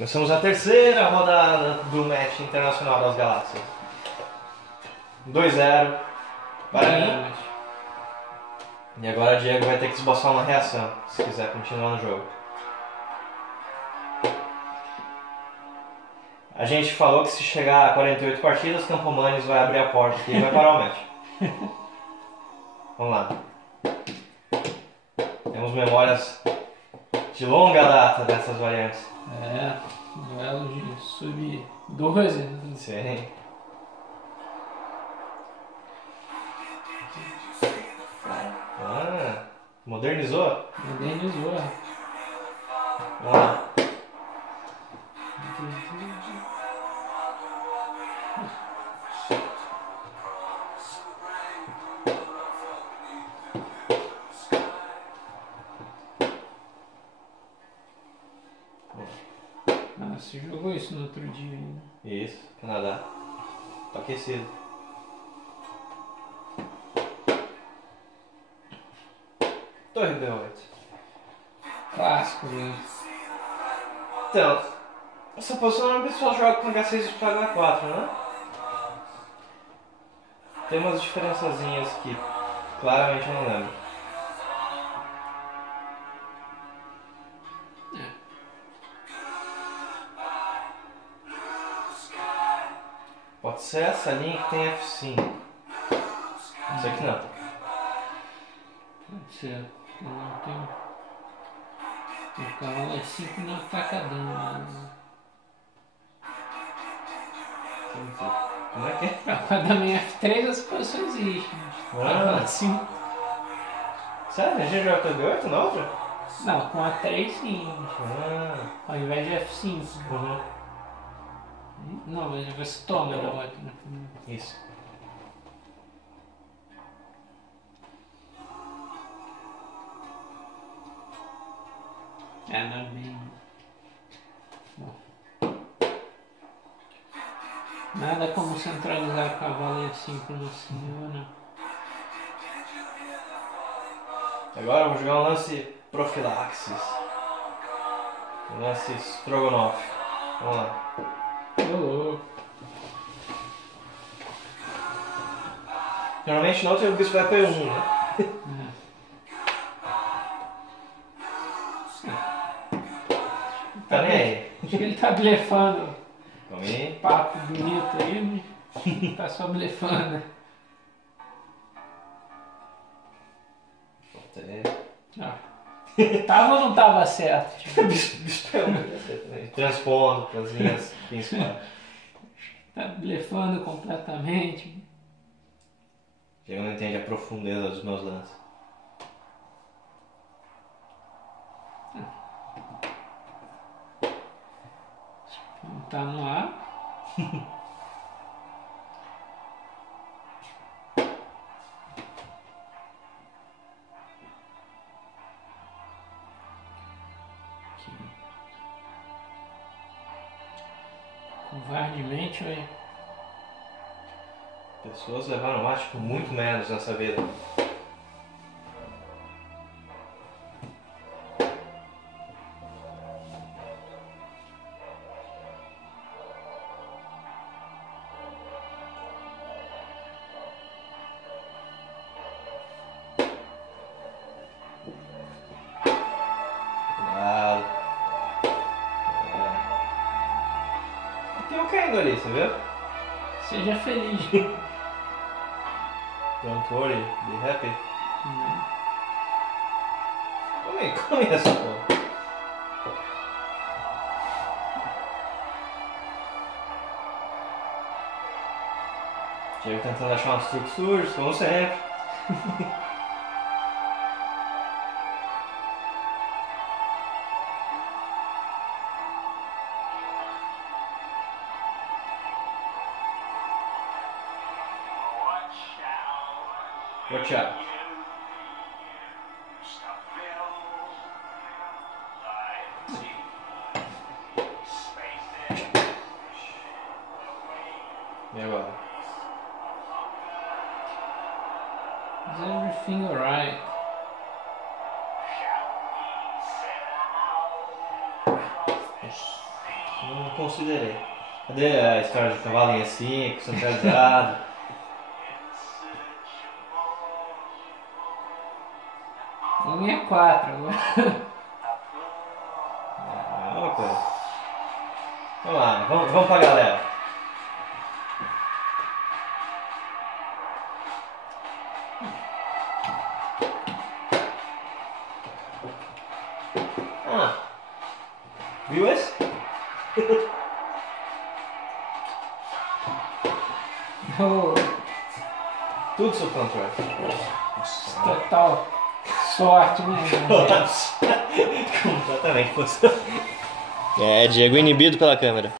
Começamos a terceira rodada do match internacional das galáxias. 2-0 para mim. E agora o Diego vai ter que esboçar uma reação, se quiser continuar no jogo. A gente falou que se chegar a 48 partidas, Campomanes vai abrir a porta aqui e vai parar o match. Vamos lá. Temos memórias de longa data dessas variantes. Duelo de sub-12, né? Sim. Modernizou? Modernizou. Vamos lá. Você jogou isso no outro dia ainda. Isso, Canadá. Tá aquecido. Torre B8. Clássico, né? Então, essa posição normalmente o pessoal joga com H6 para H4, né? Tem umas diferençazinhas que claramente eu não lembro. Pode ser essa linha que tem F5. Isso aqui não. Pode ser. Eu não tenho. O cavalo é 5 no atacadão. Né? Como é que é? Pra dar minha F3 as posições existem. Assim. Sério? A gente joga B8 na outra? Não, com a 3 sim. Ao invés de F5. Uhum. Não, mas você toma na outra, né? Isso. Não é bem. Bom. Nada como centralizar o cavalo em assíncrono, né? Agora eu vou jogar um lance profilaxis. Um lance Strogonoff. Vamos lá. Normalmente na outra o bispo vai para E1, né? Tá nem aí. Acho que ele tá blefando. Comi. Papo bonito aí, mas tá só blefando. Tava ou não tava certo? Tipo? Transpondo para as linhas principais. Tá blefando completamente. Diego não entende a profundeza dos meus lances. Não tá no ar. Covardemente, ué. Pessoas levaram mate por muito menos nessa vida. Cuidado. Tem um caindo ali, você viu? Seja feliz. Don't worry, be happy. Come essa porra. Diego tentando achar uns truques sujos, como sempre. Watch out. E agora? Is everything alright? Não considerei. Cadê a história de cavalinho 5, centralizado? Um é 4 agora. É uma coisa. Vamos lá, vamos pra galera. Ah, viu esse? Oh, Tudo sob controle. total sorte, né? Completamente. É, Diego inibido pela câmera.